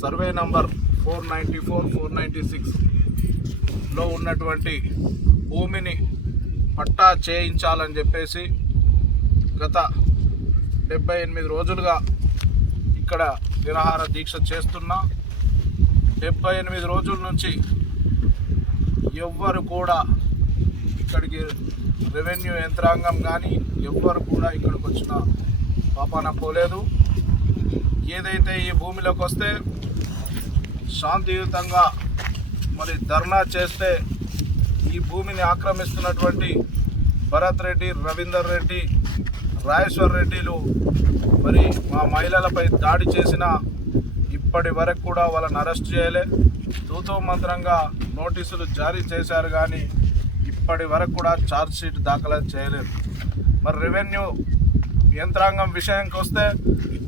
Survey number 494-496లో ఉన్నటువంటి భూమిని పట్టా చేయించాలని చెప్పేసి గత 78 రోజులుగా ఇక్కడ నిరాహార దీక్ష చేస్తున్నా. 78 రోజుల నుంచి ఎవ్వరు కూడా ఇక్కడికి రెవెన్యూ యంత్రాంగం కానీ ఎవ్వరు కూడా ఇక్కడికి వచ్చిన పాపాన పోలేదు. ఏదైతే ఈ భూమిలోకి వస్తే శాంతియుతంగా మరి ధర్నా చేస్తే ఈ భూమిని ఆక్రమిస్తున్నటువంటి భరత్ రెడ్డి, రవీందర్ రెడ్డి, రాజేశ్వర్ రెడ్డిలు మరి మా మహిళలపై దాడి చేసిన ఇప్పటి వరకు కూడా వాళ్ళని అరెస్ట్ చేయలే. తూతూ మంత్రంగా నోటీసులు జారీ చేశారు కానీ ఇప్పటి వరకు కూడా ఛార్జ్షీట్ దాఖలు చేయలేదు. మరి రెవెన్యూ యంత్రాంగం విషయానికి వస్తే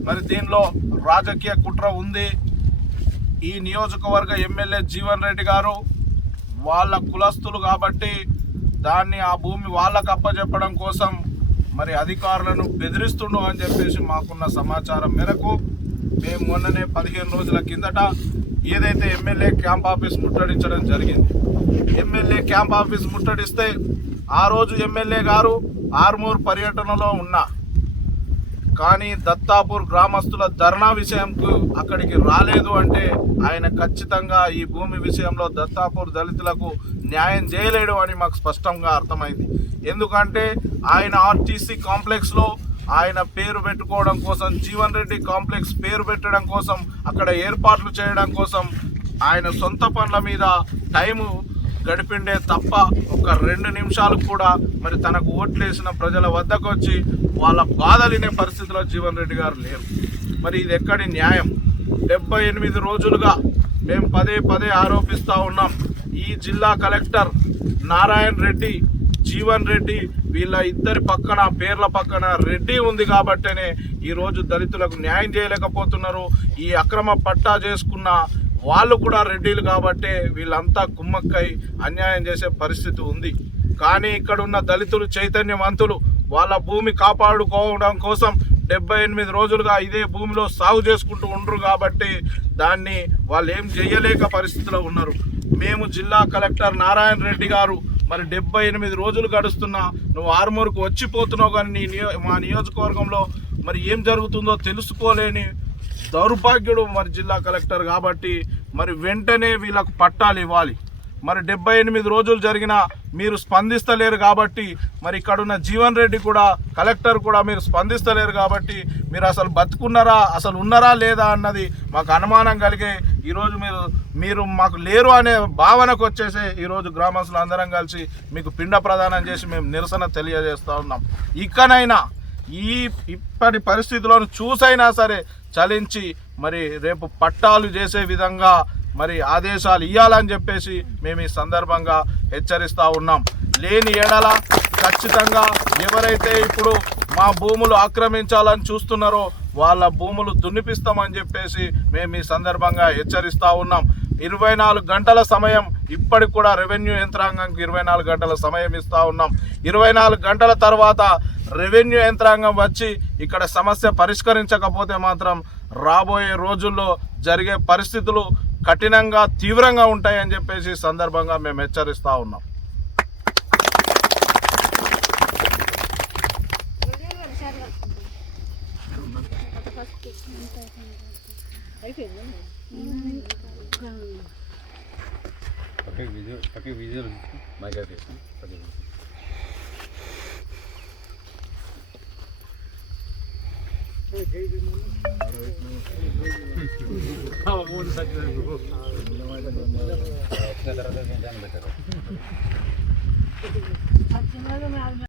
మరి దీనిలో రాజకీయ కుట్ర ఉంది. ఈ నియోజకవర్గ ఎమ్మెల్యే జీవన్ రెడ్డి గారు వాళ్ళ కులస్తులు కాబట్టి దాన్ని ఆ భూమి వాళ్ళకు అప్పచెప్పడం కోసం మరి అధికారులను బెదిరిస్తుండు అని చెప్పేసి మాకున్న సమాచారం మేరకు మేము మొన్ననే 15 రోజుల కిందట ఏదైతే ఎమ్మెల్యే క్యాంప్ ఆఫీస్ ముట్టడించడం జరిగింది. ఎమ్మెల్యే క్యాంప్ ఆఫీస్ ముట్టడిస్తే ఆ రోజు ఎమ్మెల్యే గారు ఆర్మూర్ పర్యటనలో ఉన్నా కానీ దత్తాపూర్ గ్రామస్తుల ధర్నా విషయంకు అక్కడికి రాలేదు అంటే ఆయన ఖచ్చితంగా ఈ భూమి విషయంలో దత్తాపూర్ దళితులకు న్యాయం చేయలేడు అని మాకు స్పష్టంగా అర్థమైంది. ఎందుకంటే ఆయన ఆర్టీసీ కాంప్లెక్స్లో ఆయన పేరు పెట్టుకోవడం కోసం, జీవన్ రెడ్డి కాంప్లెక్స్ పేరు పెట్టడం కోసం, అక్కడ ఏర్పాట్లు చేయడం కోసం ఆయన సొంత పనుల మీద టైము గడిపిండే తప్ప ఒక 2 నిమిషాలు కూడా మరి తనకు ఓట్లేసిన ప్రజల వద్దకు వచ్చి వాళ్ళ బాధలినే పరిస్థితిలో జీవన్ రెడ్డి గారు లేరు. మరి ఇది ఎక్కడి న్యాయం? 78 రోజులుగా మేము పదే ఆరోపిస్తూ ఉన్నాం. ఈ జిల్లా కలెక్టర్ నారాయణ రెడ్డి, జీవన్ రెడ్డి వీళ్ళ ఇద్దరి పక్కన పేర్ల పక్కన రెడ్డి ఉంది కాబట్టనే ఈరోజు దళితులకు న్యాయం చేయలేకపోతున్నారు. ఈ అక్రమ పట్టా చేసుకున్న వాళ్ళు కూడా రెడ్డిలు కాబట్టే వీళ్ళంతా కుమ్మక్కై అన్యాయం చేసే పరిస్థితి ఉంది. కానీ ఇక్కడ ఉన్న దళితులు చైతన్యవంతులు వాళ్ళ భూమి కాపాడుకోవడం కోసం 78 రోజులుగా ఇదే భూమిలో సాగు చేసుకుంటూ ఉండరు కాబట్టి దాన్ని వాళ్ళు ఏం చేయలేక పరిస్థితిలో ఉన్నారు. మేము జిల్లా కలెక్టర్ నారాయణ రెడ్డి గారు మరి 78 రోజులు గడుస్తున్నా నువ్వు ఆర్మూర్కు వచ్చిపోతున్నావు కానీ మా నియోజకవర్గంలో మరి ఏం జరుగుతుందో తెలుసుకోలేని దౌర్భాగ్యుడు మరి జిల్లా కలెక్టర్ కాబట్టి మరి వెంటనే వీళ్ళకు పట్టాలు ఇవ్వాలి. మరి 78 రోజులు జరిగినా మీరు స్పందిస్తలేరు కాబట్టి మరి ఇక్కడున్న జీవన్ రెడ్డి కూడా కలెక్టర్ కూడా మీరు స్పందిస్తలేరు కాబట్టి మీరు అసలు బతుకున్నారా, అసలు ఉన్నారా లేదా అన్నది మాకు అనుమానం కలిగే ఈరోజు మీరు మాకు లేరు అనే భావనకు వచ్చేసి ఈరోజు గ్రామస్తులు అందరం కలిసి మీకు పిండ ప్రదానం చేసి మేము నిరసన తెలియజేస్తూ ఉన్నాం. ఇకనైనా ఇప్పటి పరిస్థితులను చూసైనా సరే చలించి మరి రేపు పట్టాలు చేసే విధంగా మరి ఆదేశాలు ఇవ్వాలని చెప్పేసి మేము ఈ సందర్భంగా హెచ్చరిస్తూ ఉన్నాం. లేని ఎడల ఖచ్చితంగా ఎవరైతే ఇప్పుడు మా భూములు ఆక్రమించాలని చూస్తున్నారో వాళ్ళ భూములు దున్నిపిస్తామని చెప్పేసి మేము ఈ సందర్భంగా హెచ్చరిస్తూ ఉన్నాం. 24 గంటల సమయం ఇప్పటికి కూడా రెవెన్యూ యంత్రాంగానికి 24 గంటల సమయం ఇస్తూ ఉన్నాం. 24 గంటల తర్వాత రెవెన్యూ యంత్రాంగం వచ్చి ఇక్కడ సమస్య పరిష్కరించకపోతే మాత్రం రాబోయే రోజుల్లో జరిగే పరిస్థితులు కఠినంగా తీవ్రంగా ఉంటాయని చెప్పేసి సందర్భంగా మేము హెచ్చరిస్తూ ఉన్నాం.